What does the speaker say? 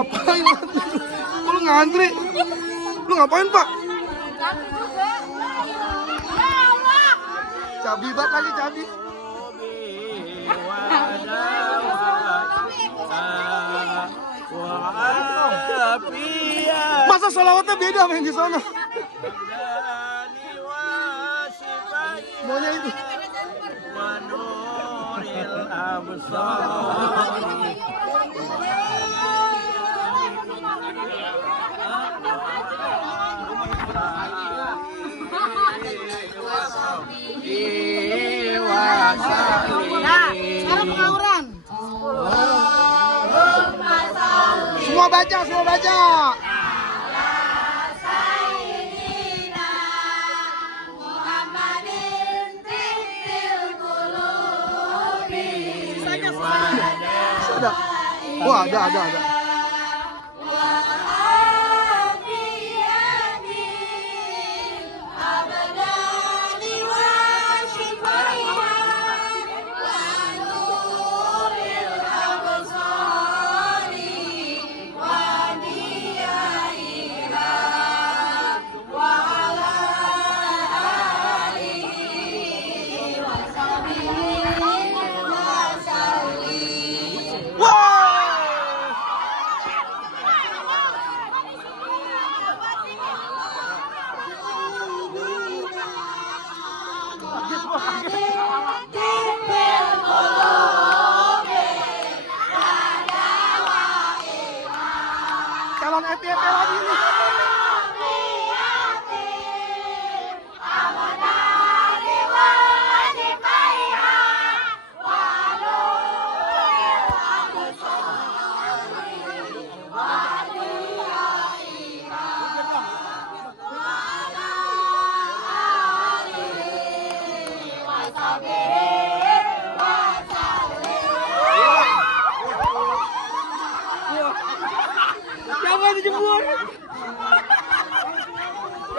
Ngapain? Kok lu ngantri? Lu ngapain, Pak? Cabi banget lagi, cabi. Masa sholawatnya beda sama yang di sana? Semuanya itu. Nah, sekarang pengauran. Semua baca, semua baca. Ada. Wah, ada.